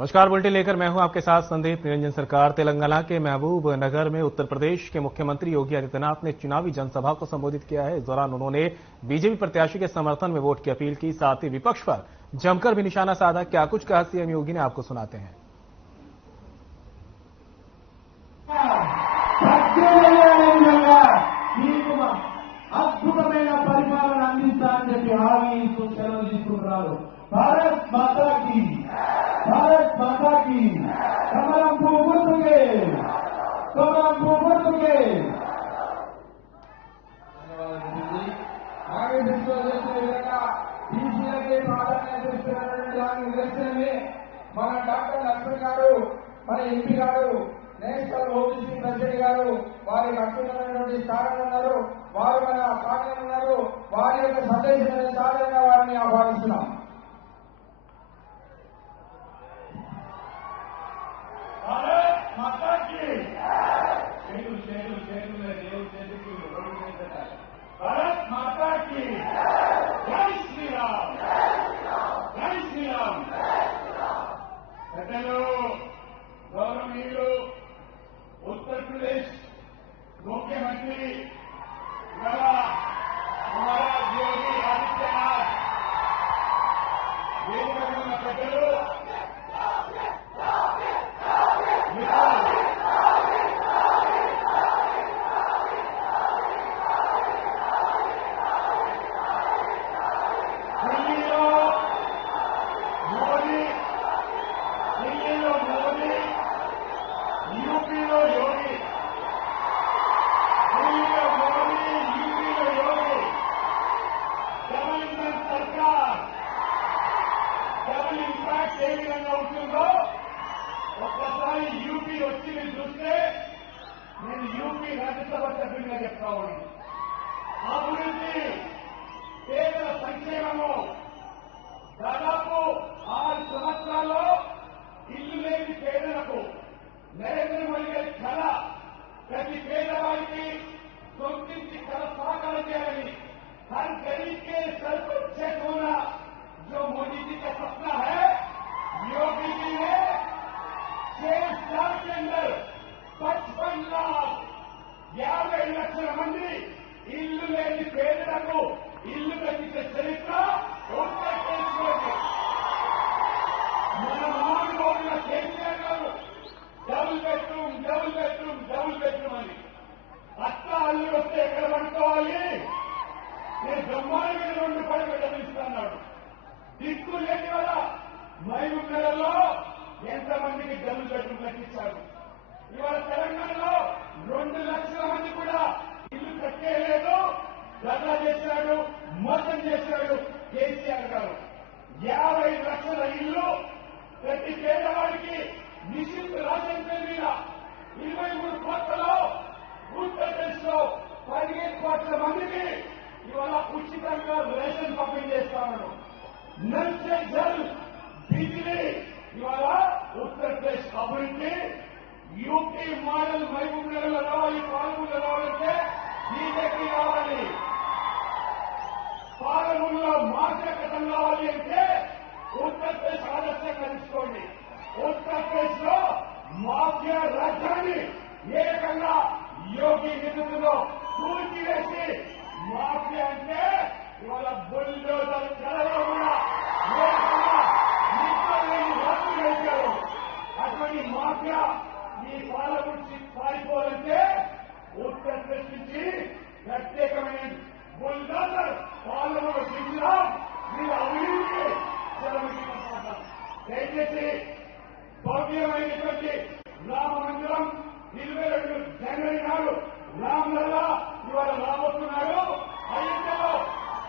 नमस्कार, बुलेटिन लेकर मैं हूं आपके साथ संदीप निरंजन। सरकार तेलंगाना के महबूब नगर में उत्तर प्रदेश के मुख्यमंत्री योगी आदित्यनाथ ने चुनावी जनसभा को संबोधित किया है। इस दौरान उन्होंने बीजेपी प्रत्याशी के समर्थन में वोट की अपील की, साथ ही विपक्ष पर जमकर भी निशाना साधा। क्या कुछ कहा सीएम योगी ने, आपको सुनाते हैं। అద్భుతమైన పరిపాలన అందిస్తా అని చెప్పి హామీ ఇస్తూ సెలవు తీసుకుంటున్నారు। భారత్ మాతా కీ, భారత్ మాతా కీ। కమలం పువ్వు గుర్తుకే, కమలం పువ్వు గుర్తుకే। ఆమె విశ్వాసం విధంగా బీసీలకే ప్రాధాన్యత ఇస్తున్నటువంటి దాని నిదర్శనమే మన డాక్టర్ లక్ష్మణ్ గారు, మన ఎంపీ గారు, నేషనల్ ఓబీసీ ప్రెసిడెంట్ గారు వారికి అద్భుతమైనటువంటి స్థానంలో ఉన్నారు। వారు మన పార్టీలో ఉన్నారు। వారి యొక్క సందేశాన్ని సాధారణంగా వారిని ఆహ్వానిస్తున్నాం। భారత్ మాతా కీ, భారత్ మాతా కీ, జై శ్రీరామ్, జై శ్రీరామ్। పెద్దలు, గౌరవనీయులు उत्तर प्रदेश मुख्यमंत्री हमारा योगी आदित्यनाथ मोदी, यूपीలో యోగి, ఢిల్లీలో మోదీ, యూపీలో యోగి। డబుల్ ఇంజన్ సర్కార్, డబుల్ ఇంపాక్ట్ ఏ విధంగా ఉంటుందో ఒక్కసారి యూపీ వచ్చి మీరు చూస్తే నేను యూపీ రాజ్యసభ సభ్యుడిగా చెప్తా ఉన్నాను। అభివృద్ధి, పేదల సంక్షేమము, దాదాపు 6 సంవత్సరాల్లో ఇల్లు లేని పేదలకు నరేంద్ర మోదీ గారి కళ, ప్రతి పేదవాడికి సొంతింటి కళ సాకారం చేయాలని, हर गरीब के सर पर चेक होना जो मोदी जी का सपना है, योगी जी ने 6 साल के अंदर 55 लाख 50 లక్షల మంది ఇల్లు లేని పేదలకు ఇల్లు కట్టించే చరిత్ర ఉత్తర ప్రదేశ్లోనే। మన మహానుభావుల కేసీఆర్ గారు double bedroom, double bedroom, double bedroom అని అత్త అల్లు వస్తే ఎక్కడ పడుకోవాలి, నేను బ్రహ్మాండమైన 2 పడగలు ఇస్తున్నాడు। దిక్కు లేని వల్ల మహబూబ్ నగర్ లో ఎంతమందికి డబుల్ బెడ్రూమ్ కట్టించారు। ఇవాళ తెలంగాణలో 2 లక్షల మంది కూడా ఇల్లు కట్టేయలేదు, దగా చేశాడు, మోసం చేశాడు కేసీఆర్ గారు। 50 లక్షల ఇల్లు ప్రతి పేదవాడికి నిశ్చిత రాషన్ పేరు మీద 23 కోట్లలో ఉత్తరప్రదేశ్ లో 15 కోట్ల మందికి ఇవాళ ఉచితంగా రేషన్ పంపిణీ చేస్తాను। నల్ సే జల్ బిజిలీ ఇవాళ ఉత్తరప్రదేశ్ అభివృద్ధి, యూపీ మోడల్ మహబూబ్ నగర్ లో రావాలి, పాలమూరులో రావాలంటే బీజేపీ రావాలి, పాలమూరులో మార్చకటం రావాలి అంటే ఉత్తరప్రదేశ్ ఆదర్శంగా తీసుకోండి। ఉత్తరప్రదేశ్ లో మాఫియా రాజ్యాన్ని ఏకంగా యోగి నిధులలో కూల్చివేసి, మాఫియా అంటే ఇవాళ బుల్డోజర్ కళలో కూడా ఏకంగా నిద్రలేని రాత్రి వేశారు। అటువంటి మాఫియా ఈ పాలకుడికి పారిపోవాలంటే ఉత్తరప్రదేశ్ నుంచి ప్రత్యేకమైన బుల్డోజర్ పాలనలో శ్రీరామ్ మీరు అవినీతికి సెలవుతాం। దయచేసి భవ్యమైనటువంటి రామ మందిరం 22 జనవరి నాడు రామ్లల్లా ఇవాళ రాబోతున్నారు। అయోధ్యలో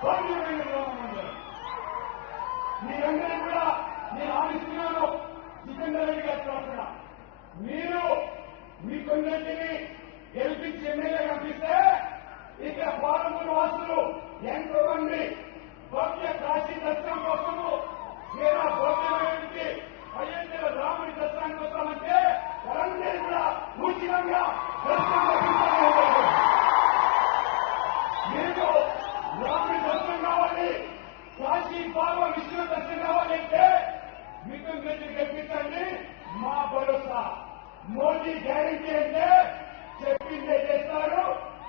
భవ్యమైన రామ మందిరం మీరందరూ కూడా నేను ఆశిస్తున్నాను। జితేందర్ రెడ్డి గారి తరఫున మీరు మీ కొందరిని గెలిపించి ఎమ్మెల్యే పంపిస్తే ఇక్కడ పాలమూరు వాసులు ఎంతో మంది భవ్య కాశీ దర్శనం కోసము లేదా భవ్యమైనటువంటి అయోధ్యలో రాముడి దర్శనానికి వస్తామంటే వారందరూ కూడా ఉచితంగా దర్శనం లభించాలి। మీకు రాముడి దర్శనం కావాలి, కాశీ బాబా విష్ణు దర్శనం కావాలంటే మిథున్ రెడ్డి గెలిపించండి। మోదీ గ్యారెంటీ అంటే చెప్పిందే చేస్తారు,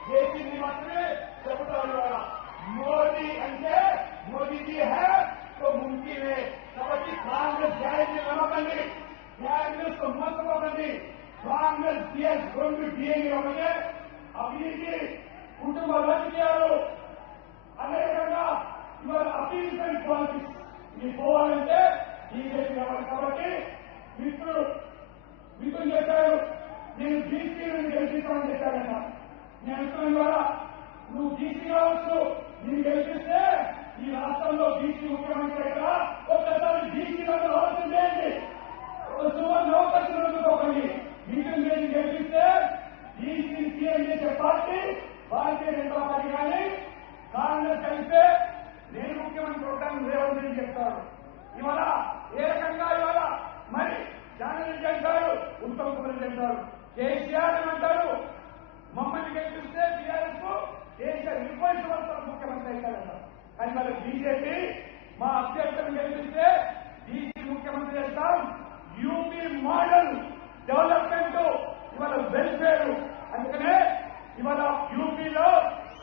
చేసింది మాత్రమే చెబుతారు. ఇవాళ మోదీ అంటే మోదీజీ है तो मुमकिन है. కాబట్టి కాంగ్రెస్ గ్యారెంటీ నమ్మకండి, కాంగ్రెస్ తో మోసపోకండి. కాంగ్రెస్ టీఎస్ 2 టీఏని ఒకటే అవినీతి కుటుంబ రాజకీయాలు అనేకంగా ఇవాళ అపీల్ పాలిటిక్స్ ఇది పోవాలంటే బీజేపీ కావాలి. కాబట్టి మిత్రులు చెప్పారు నేను బీసీలను గెలిపిస్తామని చెప్పారంట. నేను అంటున్నాను ద్వారా నువ్వు బీసీ కావచ్చు, నేను గెలిపిస్తే ఈ రాష్ట్రంలో బీసీ ముఖ్యమంత్రి కదా, ఒక్కసారి బీసీలను ఆలోచన చేయండి. సుమారు అవకాశం అందుకోకండి. మీటింగ్ చేసి గెలిపిస్తే బీసీ సీఎం చేసే పార్టీ భారతీయ జనతా పార్టీ కానీ కాంగ్రెస్ కలిస్తే నేను ముఖ్యమంత్రి ఉంటాను రేవంత్ రెడ్డి చెప్తారు. ఇవాళ ఏ రకంగా ఇవాళ మరి జానరెడ్డి అంటారు, ఉత్తమ్ కుమార్ రెడ్డి అంటారు, కేసీఆర్ అని అంటారు. మమ్మల్ని గెలిపిస్తే టీఆర్ఎస్ కేసీఆర్ 20 సంవత్సరాలు ముఖ్యమంత్రి అవుతారంట. కానీ వాళ్ళ బీజేపీ మా అభ్యర్థులను గెలిపిస్తే బీసీ ముఖ్యమంత్రి చేస్తాం. యూపీ మోడల్ డెవలప్మెంట్ ఇవాళ వెల్ఫేర్. అందుకనే ఇవాళ యూపీలో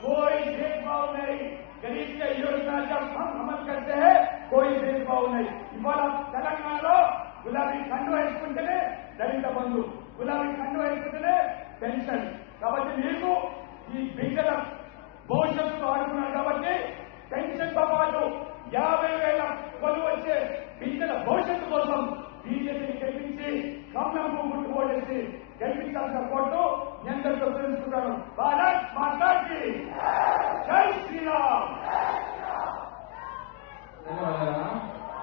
कोई भेदभाव नहीं, गरीब के योजना जब हम अमल करते हैं कोई भेदभाव नहीं. ఇవాళ తెలంగాణలో గులాబీ కండు వేసుకుంటేనే దళిత బంధు, గులాబీ కండు వేసుకుంటేనే పెన్షన్. కాబట్టి మీకు ఈ బిడ్డల భవిష్యత్తు ఆడుకున్నారు. కాబట్టి పెన్షన్ తో పాటు 50,000 కొలు వచ్చే బిడ్డల భవిష్యత్తు కోసం బీజేపీని గెలిపించి కమలంపు గుర్తు ఓటేసి గెలిపించాల్సిన కోర్టు ఎందరితో తెలుసుకున్నాను. భారత్ మాతాకి జై శ్రీరామ్.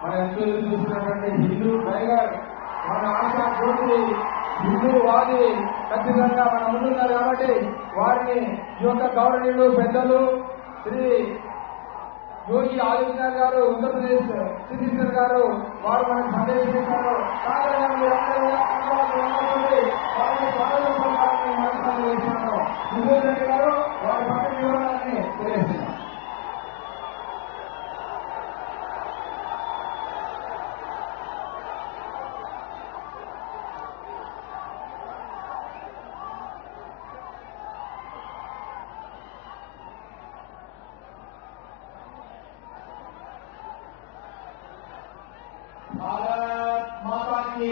మన ఎంతో చూసినటువంటి హిందూ టైగర్, మన ఆశా జ్యోతి, హిందూ వాది ఖచ్చితంగా మన ముందున్నారు. కాబట్టి వారిని ఈ యొక్క గౌరవనీయులు పెద్దలు శ్రీ యోగి ఆదిత్యనాథ్ గారు, ఉత్తరప్రదేశ్ చీఫ్ మినిస్టర్ గారు, వారు మనకు సందేశం ఇచ్చారు. విజయరెడ్డి గారు వారి పట్ల వివరాన్ని తెలియజేస్తున్నారు. भारत माता की,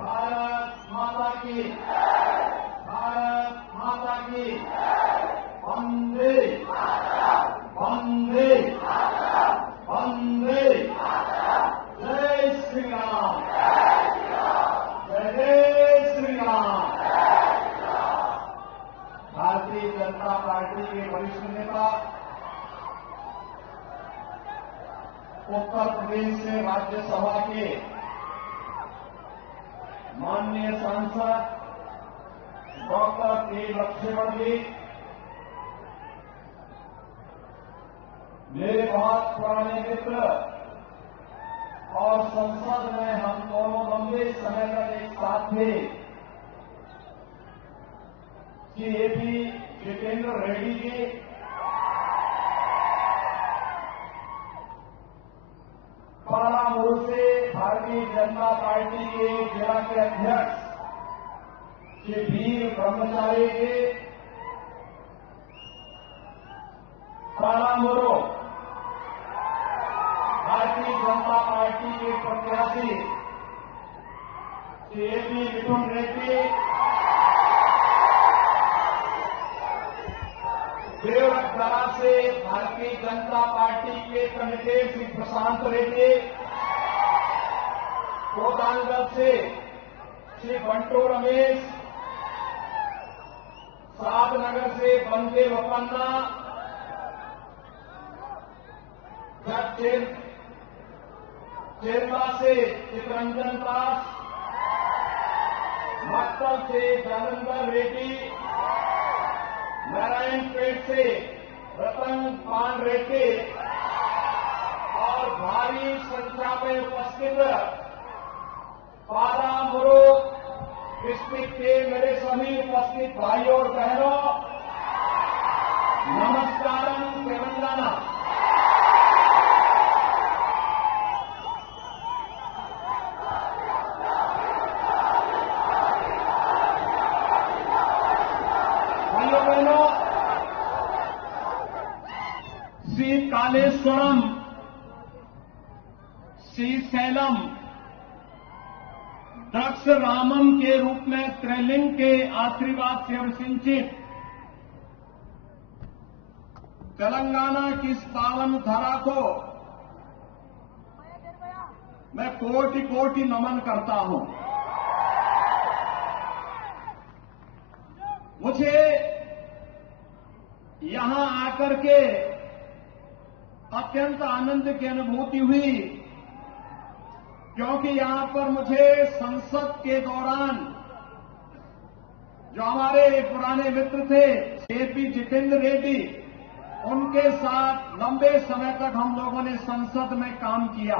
भारत माता की, भारत माता की, वंदे वंदे वंदे. जय श्री राम, जय श्री राम. भारतीय जनता पार्टी के वरिष्ठ नेता, उत्तर प्रदेश से राज्यसभा के माननीय सांसद डॉक्टर के लक्ष्मण जी, मेरे बहुत पुराने मित्र और संसद में हम दोनों लंबे समय तक एक साथ थे, श्री ए.पी. जितेंद्र रेड्डी जी, पालामुरु से भारतीय जनता पार्टी के जिला के अध्यक्ष श्री वीर ब्रह्मचारी जी, पालामुरु भारतीय जनता पार्टी के प्रत्याशी श्री ए.पी. मिथुन रेड्डी, देवरखड़ा से भारतीय जनता पार्टी के कैंडिडेट श्री प्रशांत रेड्डी, कोटालगढ़ से श्री बंटू रमेश, साधनगर से बंदे वपन्ना, चेरला से चितरंजन दास, मक्तल से जालंधर रेड्डी, नारायणपेट से रतन पान रेड्डी और भारी संख्या में उपस्थित पालामुरु डिस्ट्रिक्ट के मेरे सभी उपस्थित भाइयों और बहनों, नमस्कारम तेलंगाना. कालेश्वरम, श्रीशैलम, दक्ष रामम के रूप में त्रिलिंग के आशीर्वाद से अभिषिंचित तेलंगाना की इस पावन धरा को मैं कोटि कोटि नमन करता हूं। मुझे यहां आकर के अत्यंत आनंद की अनुभूति हुई, क्योंकि यहां पर मुझे संसद के दौरान जो हमारे पुराने मित्र थे जेपी जितेंद्र रेड्डी, उनके साथ लंबे समय तक हम लोगों ने संसद में काम किया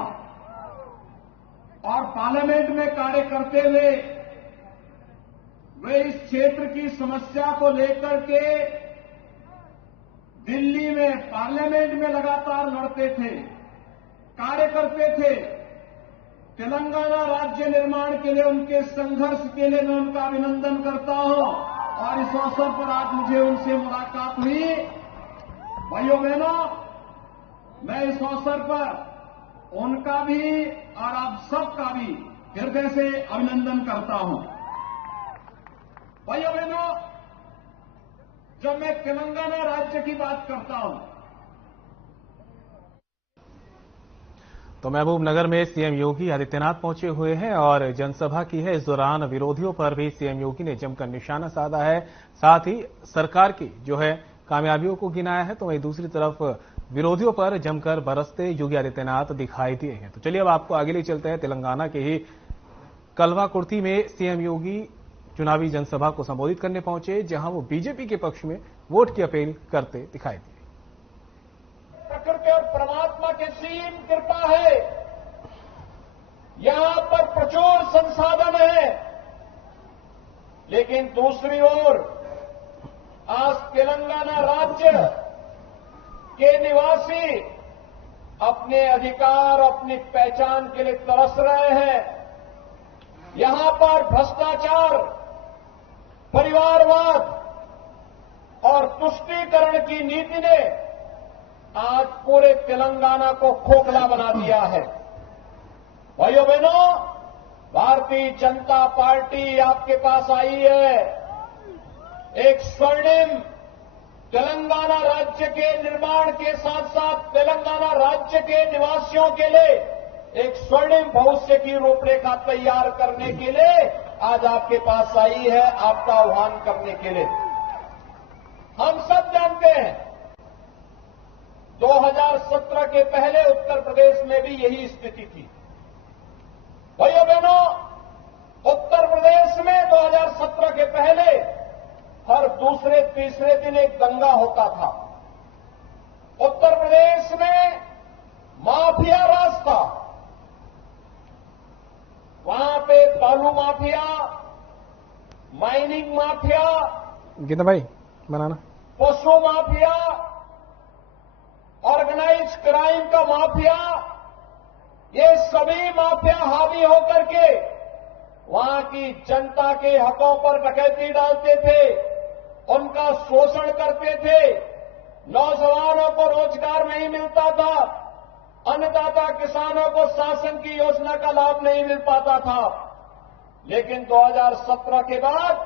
और पार्लियामेंट में कार्य करते हुए वे इस क्षेत्र की समस्या को लेकर के दिल्ली में पार्लियामेंट में लगातार लड़ते थे, कार्य करते थे। तेलंगाना राज्य निर्माण के लिए उनके संघर्ष के लिए मैं उनका अभिनंदन करता हूं और इस अवसर पर आज मुझे उनसे मुलाकात हुई। भाइयों बहनों, मैं इस अवसर पर उनका भी और आप सबका भी हृदय से अभिनंदन करता हूं। भाइयों बहनों, जब मैं तेलंगाना राज्य की बात करता हूं तो महबूबनगर में सीएम योगी आदित्यनाथ पहुंचे हुए हैं और जनसभा की है। इस दौरान विरोधियों पर भी सीएम योगी ने जमकर निशाना साधा है, साथ ही सरकार की जो है कामयाबियों को गिनाया है। तो वहीं दूसरी तरफ विरोधियों पर जमकर बरसते योगी आदित्यनाथ दिखाई दिए हैं। तो चलिए अब आपको आगे ले चलते हैं। तेलंगाना के ही कल्वाकुर्ती में सीएम योगी चुनावी जनसभा को संबोधित करने पहुंचे, जहां वो बीजेपी के पक्ष में वोट की अपील करते दिखाई दिए। प्रकृति और परमात्मा की सीम कृपा है, यहां पर प्रचुर संसाधन है, लेकिन दूसरी ओर आज तेलंगाना राज्य के निवासी अपने अधिकार, अपनी पहचान के लिए तरस रहे हैं। यहां पर भ्रष्टाचार, परिवारवाद और तुष्टीकरण की नीति ने आज पूरे तेलंगाना को खोखला बना दिया है। भाइयों बहनों, भारतीय जनता पार्टी आपके पास आई है एक स्वर्णिम तेलंगाना राज्य के निर्माण के साथ साथ तेलंगाना राज्य के निवासियों के लिए एक स्वर्णिम भविष्य की रूपरेखा तैयार करने के लिए आज आपके पास आई है, आपका आह्वान करने के लिए। हम सब जानते हैं 2017 के पहले उत्तर प्रदेश में भी यही स्थिति थी। भाइयों बहनों, उत्तर प्रदेश में 2017 के पहले हर दूसरे तीसरे दिन एक दंगा होता था। उत्तर प्रदेश में माफिया राज था। वहां पे बालू माफिया, माइनिंग माफिया, गीता भाई बनाना, पशु माफिया, ऑर्गेनाइज क्राइम का माफिया, ये सभी माफिया हावी होकर के वहां की जनता के हकों पर डकैती डालते थे, उनका शोषण करते थे। नौजवानों को रोजगार नहीं मिलता था, अन्नदाता किसानों को शासन की योजना का लाभ नहीं मिल पाता था। लेकिन 2017 के बाद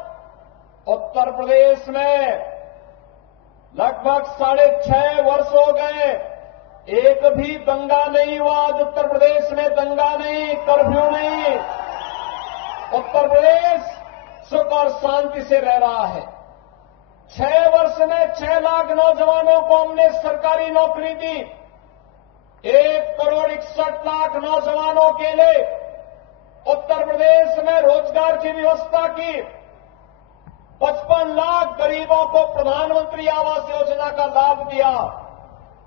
उत्तर प्रदेश में लगभग 6.5 वर्ष हो गए, एक भी दंगा नहीं हुआ। आज उत्तर प्रदेश में दंगा नहीं, कर्फ्यू नहीं, उत्तर प्रदेश सुख और शांति से रह रहा है। 6 वर्ष में 6 लाख नौजवानों को हमने सरकारी नौकरी दी। 1,61,00,000 नौजवानों के लिए उत्तर प्रदेश में रोजगार की व्यवस्था की। 55 लाख गरीबों को प्रधानमंत्री आवास योजना का लाभ दिया।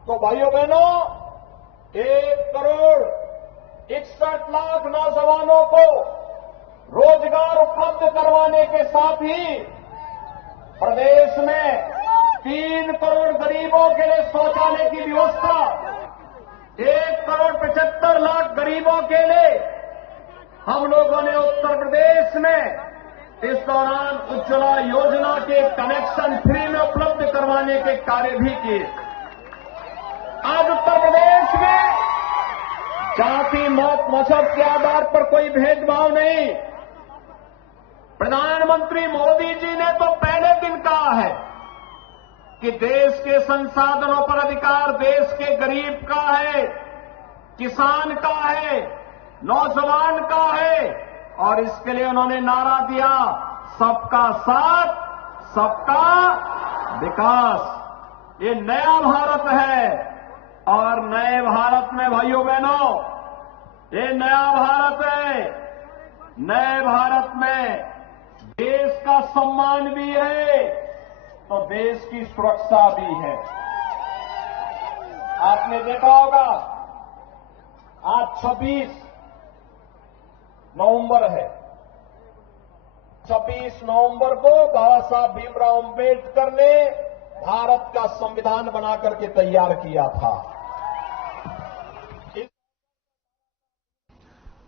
तो भाइयों बहनों, 1,61,00,000 नौजवानों को रोजगार उपलब्ध करवाने के साथ ही प्रदेश में 3 करोड़ गरीबों के लिए शौचालय की व्यवस्था, 1,75,00,000 गरीबों के लिए हम लोगों ने उत्तर प्रदेश में इस दौरान उज्ज्वला योजना के कनेक्शन फ्री में उपलब्ध करवाने के कार्य भी किए। आज उत्तर प्रदेश में जाति, मत, मजहब के आधार पर कोई भेदभाव नहीं। प्रधानमंत्री मोदी जी ने तो पहले दिन कहा है कि देश के संसाधनों पर अधिकार देश के गरीब का है, किसान का है, नौजवान का है, और इसके लिए उन्होंने नारा दिया सबका साथ, सबका विकास। ये नया भारत है और नए भारत में भाइयों बहनों, ये नया भारत है। नए भारत में देश का सम्मान भी है तो देश की सुरक्षा भी है। आपने देखा होगा आज 26 नवंबर है। 26 नवंबर को बाबा साहब भीमराव अंबेडकर ने भारत का संविधान बना करके तैयार किया था।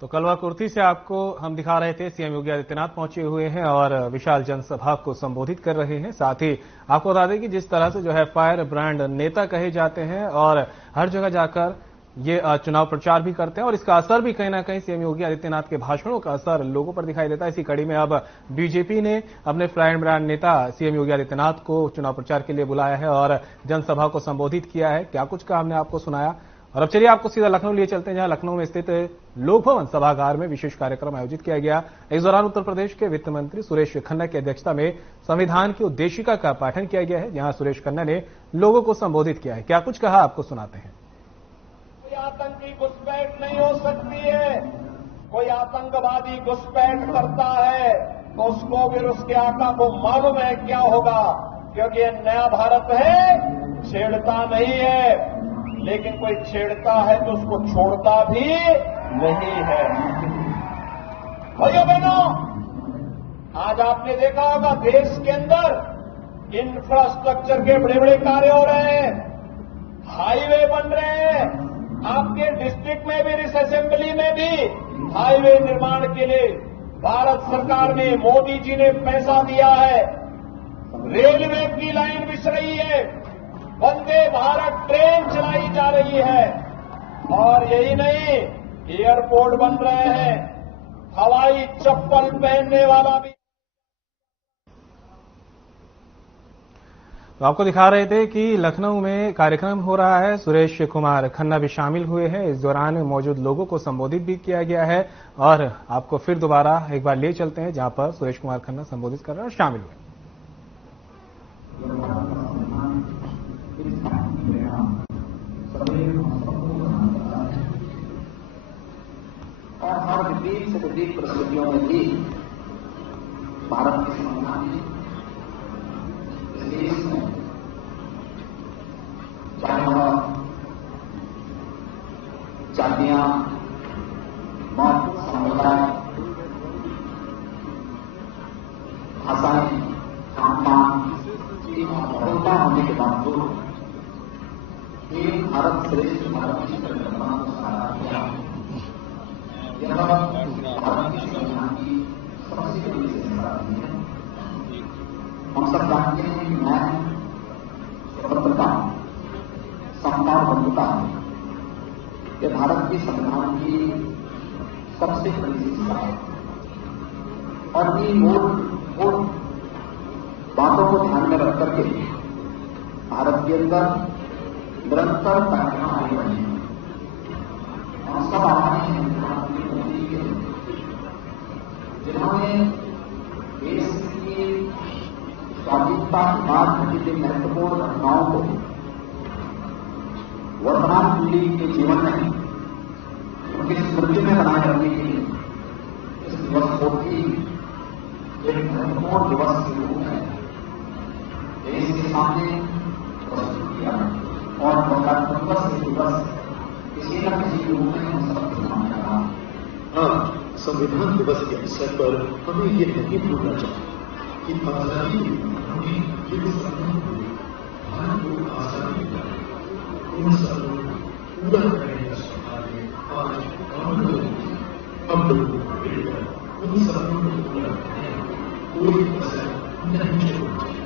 तो कलवा कुर्ती से आपको हम दिखा रहे थे सीएम योगी आदित्यनाथ पहुंचे हुए हैं और विशाल जनसभा को संबोधित कर रहे हैं। साथ ही आपको बता दें कि जिस तरह से जो है फायर ब्रांड नेता कहे जाते हैं और हर जगह जाकर ये चुनाव प्रचार भी करते हैं और इसका असर भी कहीं ना कहीं सीएम योगी आदित्यनाथ के भाषणों का असर लोगों पर दिखाई देता है। इसी कड़ी में अब बीजेपी ने अपने फायर ब्रांड नेता सीएम योगी आदित्यनाथ को चुनाव प्रचार के लिए बुलाया है और जनसभा को संबोधित किया है। क्या कुछ कहा हमने आपको सुनाया। और अब चलिए आपको सीधा लखनऊ लिए चलते हैं, जहां लखनऊ में स्थित लोक भवन सभागार में विशेष कार्यक्रम आयोजित किया गया। इस दौरान उत्तर प्रदेश के वित्त मंत्री सुरेश खन्ना की अध्यक्षता में संविधान की उद्देशिका का पाठन किया गया है, जहां सुरेश खन्ना ने लोगों को संबोधित किया है। क्या कुछ कहा आपको सुनाते हैं। कोई आतंकी घुसपैठ नहीं हो सकती है। कोई आतंकवादी घुसपैठ करता है तो उसको फिर उसके आका को मालूम है क्या होगा, क्योंकि ये नया भारत है, छेड़ता नहीं है। लेकिन कोई छेड़ता है तो उसको छोड़ता भी नहीं है। भाइयों बहनों, आज आपने देखा होगा देश के अंदर इंफ्रास्ट्रक्चर के बड़े बड़े कार्य हो रहे हैं, हाईवे बन रहे हैं। आपके डिस्ट्रिक्ट में भी, इस असेंबली में भी हाईवे निर्माण के लिए भारत सरकार ने, मोदी जी ने पैसा दिया है। रेलवे की लाइन बिछ रही है, वंदे भारत ट्रेन चलाई जा रही है, और यही नहीं, एयरपोर्ट बन रहे हैं, हवाई चप्पल पहनने वाला भी। तो आपको दिखा रहे थे कि लखनऊ में कार्यक्रम हो रहा है, सुरेश कुमार खन्ना भी शामिल हुए हैं। इस दौरान मौजूद लोगों को संबोधित भी किया गया है और आपको फिर दोबारा एक बार ले चलते हैं जहां पर सुरेश कुमार खन्ना संबोधित कर रहे हैं और शामिल हुए। और हर विपरीत से विपरीत परिस्थितियों में भी भारत के संविधान ने इस देश में, चाहे वह जातियां, मत, समुदाय, भाषाएं, खान-पान की बहुलता होने के बावजूद एक भारत श्रेष्ठ भारत की परिकल्पना को साकार किया। यह भारत के संविधान की सबसे बड़ी विशेषता है। हम सब जानते हैं कि न्याय, स्वतंत्रता, समता और बंधुता यह भारत के संविधान की सबसे बड़ी विशेषता है। और ये मूल बातों को ध्यान में रख करके भारत के अंदर निरंतर कार्यक्रम आगे बढ़े हैं। हम सब आभारी हैं प्रधानमंत्री मोदी के, जिन्होंने देश की स्वाधीनता के बाद घटित महत्वपूर्ण घटनाओं को वर्तमान पीढ़ी के जीवन में उनकी स्मृति में बनाए रखने के लिए इस दिवस को भी एक महत्वपूर्ण दिवस के रूप में देश के सामने प्रस्तुत किया और गणतंत्र दिवस किसी न किसी रूप में हम सबके सामने रहा। हाँ, संविधान दिवस के अवसर पर हमें ये नहीं भूलना चाहिए कि आजादी हमें जिन सपनों को भारत को आजादी का उन सपनों को पूरा करने का सौभाग्य आज हम लोगों को मिलकर उन सपनों को पूरा करने कोई कसर नहीं छोड़नी चाहिए।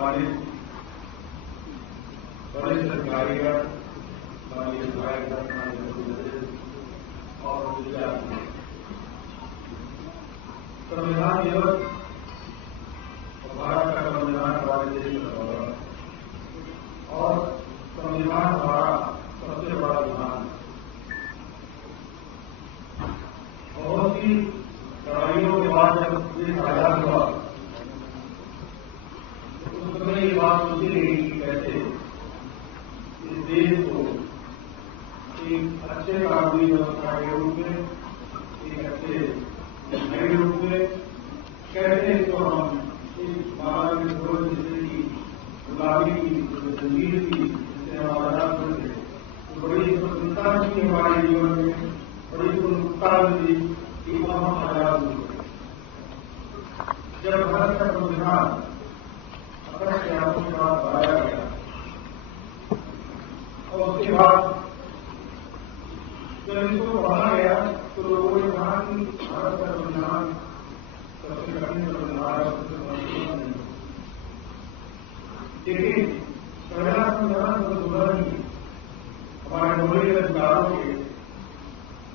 और बड़े सरकारीगण और संविधान दिवस भारत का संविधान हमारे देश में होगा और संविधान हमारा सबसे बड़ा विधान बहुत ही लड़ाइयों के बाद जब देश आजाद हुआ उस समय ये बात सोची गई कि कैसे इस देश को एक अच्छे कानूनी व्यवस्था के रूप में एक अच्छे नए रूप में कैसे इसको हम इस महाराज की गुलामी की जंजीर की जिससे हम आजाद हुए थे तो बड़ी स्वतंत्रता थी हमारे जीवन में बड़ी स्वतंत्रता थी कि हम आजाद हुए। जब भारत का संविधान अपने प्रयासों के बाद बनाया गया और उसके बाद जब इसको पढ़ा गया तो लोगों ने कहा कि भारत का संविधान सबसे कठिन संविधान है, सबसे महत्वपूर्ण नहीं। लेकिन पहला संविधान तो सुधर नहीं हमारे मौलिक अधिकारों के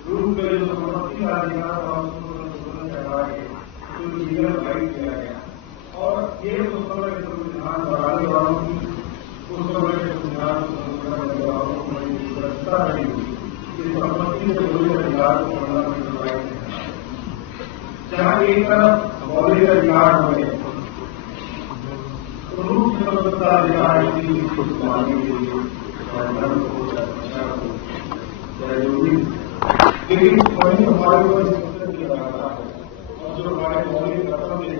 रूप में जो समर्पित अधिकार और सुधर करवा के जो लीगल राइट किया गया और ये उस समय के संविधान बनाने वालों की उस समय के संविधान को करने वालों को सुरक्षा नहीं हुई संपत्ति से मौलिक अधिकार को करना जहां एक तरफ मौलिक अधिकार हुए तो रूप स्वतंत्रता अधिकार मानने के लिए धर्म को जरूरी लेकिन वही हमारे ऊपर सबसे दिया जाता है और जो हमारे मौलिक कर्तव्य है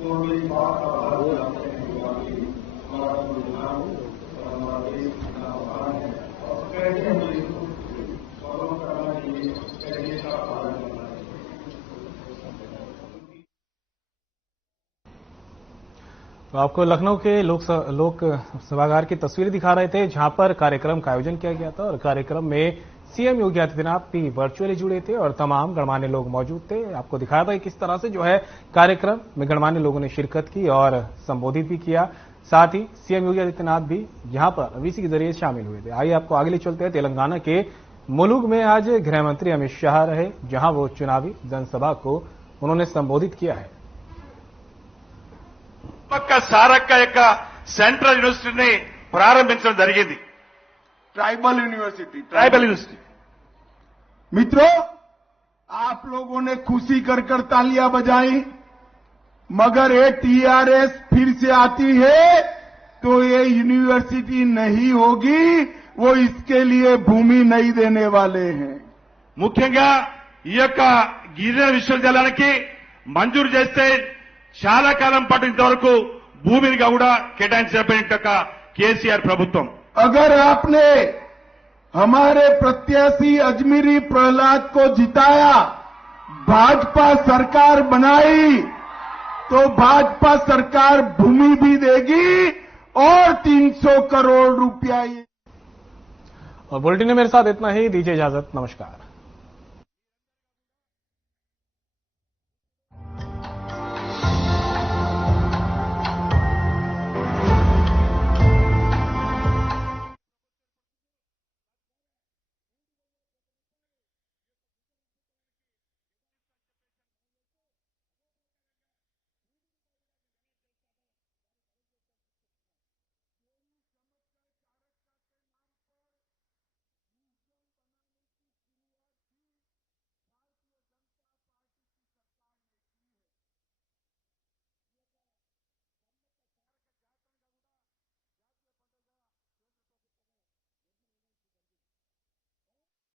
वो हमें इस बात का आधार बनाते हैं कि हमारा संविधान और हमारा देश कितना महान है और कैसे हमें इसको तो आपको लखनऊ के लोक सभागार की तस्वीर दिखा रहे थे जहां पर कार्यक्रम का आयोजन किया गया था और कार्यक्रम में सीएम योगी आदित्यनाथ भी वर्चुअली जुड़े थे और तमाम गणमान्य लोग मौजूद थे। आपको दिखाया था कि किस तरह से जो है कार्यक्रम में गणमान्य लोगों ने शिरकत की और संबोधित भी किया। साथ ही सीएम योगी आदित्यनाथ भी यहां पर वीसी के जरिए शामिल हुए थे। आइए आपको आगे ले चलते हैं। तेलंगाना के मुलुगु में आज गृह मंत्री अमित शाह रहे, जहां वो चुनावी जनसभा को उन्होंने संबोधित किया है। సారక్క యొక్క సెంట్రల్ యూనివర్సిటీని ప్రారంభించడం జరిగింది। ट्राइबल यूनिवर्सिटी मित्रों, आप लोगों ने खुशी कर कर तालियां बजाई, मगर ये टीआरएस फिर से आती है तो ये यूनिवर्सिटी नहीं होगी, वो इसके लिए भूमि नहीं देने वाले हैं। ముఖ్యంగా ఈ యొక్క గిరిజన విశ్వవిద్యాలయానికి మంజూరు చేస్తే చాలా కాలం పాటు ఇంతవరకు భూమిని కూడా కేటాయించబడిన కేసీఆర్ ప్రభుత్వం। अगर आपने हमारे प्रत्याशी अजमेरी प्रहलाद को जिताया, भाजपा सरकार बनाई तो भाजपा सरकार भूमि भी देगी और 300 करोड़ रुपया। और बुलेटिन में मेरे साथ इतना ही, दीजिए इजाजत, नमस्कार।